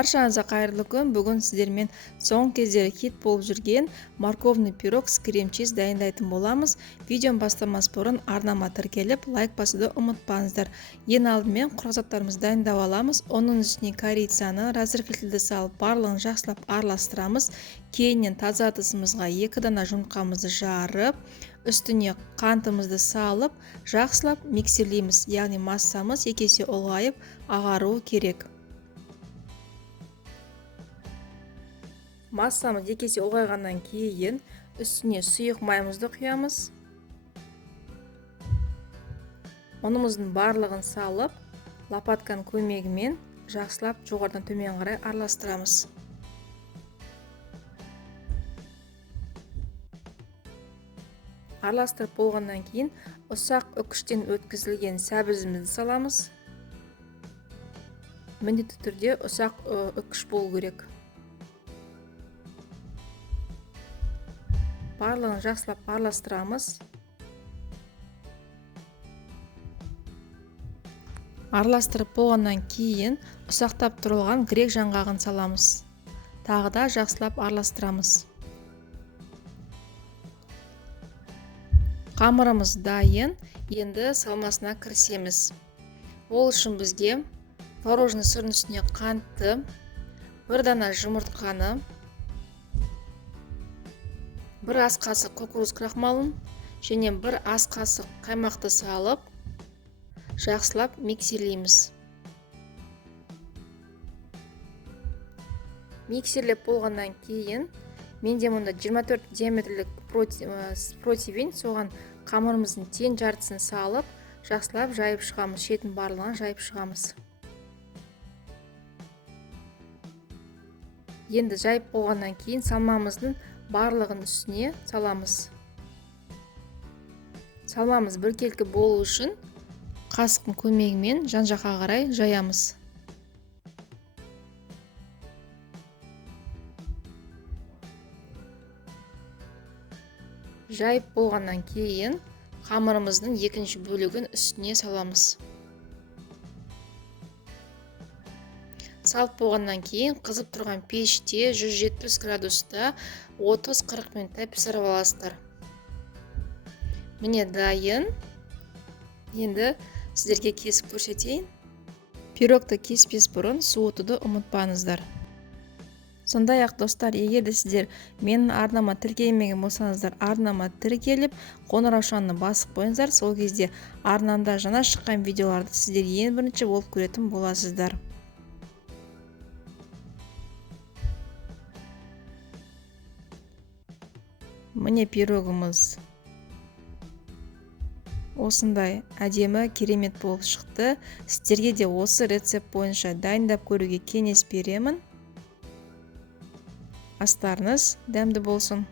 Баршаңызға қайырлы күн. Бүгін сіздермен соңғы кездері хит болып жүрген морковный пирог с крем-чиз дайындайтын боламыз. Видеоны бастамас бұрын арнама тіркеліп, лайк басуды ұмытпаңыздар. Ең алдымен құрал-жабдықтарымызды дайындап аламыз. Оның үстіне корицаны, разрыхлительді салып, барлығын жақсылап араластырамыз. Кейіннен таза ыдысымызға 2 дана жұмыртқамызды жарып, үстіне қантымызды салып, жақсылап миксерлейміз. Яғни массамыз 2 есе ұлғайып, ағаруы керек. Массамыз 2 есе ұлғайғаннан кейін үстіне сұйық майымызды құямыз. Ұнымыздың барлығын салып, лопатканың көмегімен жақсылап жоғарыдан төмен қарай араластырамыз. Араластырып болғаннан кейін ұсақ үкіштен өткізілген сәбізімізді саламыз. Міндетті түрде ұсақ үкіш болу керек. Барлығын жақсылап араластырамыз. Араластырып болғаннан кейін ұсақтап тұрылған грек жаңғағын саламыз. Тағы да жақсылап араластырамыз. Қамырымыз дайын, енді салмасына кірісеміз. Ол үшін бізге творожный сырдың үстіне қантты, 1 дана жұмыртқаны, 1 ас қасық кукуруз крахмалын және 1 ас қасық қаймақты салып, жақсылап миксерлейміз. Миксерлеп болғаннан кейін менде мұнда 24 диаметрлік противень, соған қамырымыздың тең жартысын салып, жақсылап жайып шығамыз, шетін барлығын жайып шығамыз. Енді жайып болғаннан кейін салмамыздың барлығын үстіне саламыз. Салмамыз біркелкі болу үшін қасықтың көмегімен жан-жаққа қарай жаямыз. Жайып болғаннан кейін қамырымыздың екінші бөлігін үстіне саламыз. Салып болғаннан кейін қызып тұрған пеште 170 градуста 30-40 минуттай пісіріп аласыздар. Міне дайын. Енді сіздерге кесіп көрсетейін. Пирогты кеспес бұрын суытуды ұмытпаңыздар. Сондай-ақ достар, егер де сіздер менің арнама тіркелмеген болсаңыздар, арнама тіркеліп, қоңыраушаны басып қойыңыздар. Сол кезде арнамда жаңа шыққан видеоларды сіздер ең бірінші болып көретін боласыздар. Міне пирогымыз осындай әдемі, керемет болып шықты. Сіздерге де осы рецепт бойынша дайындап көруге кеңес беремін. Астарыңыз дәмді болсын.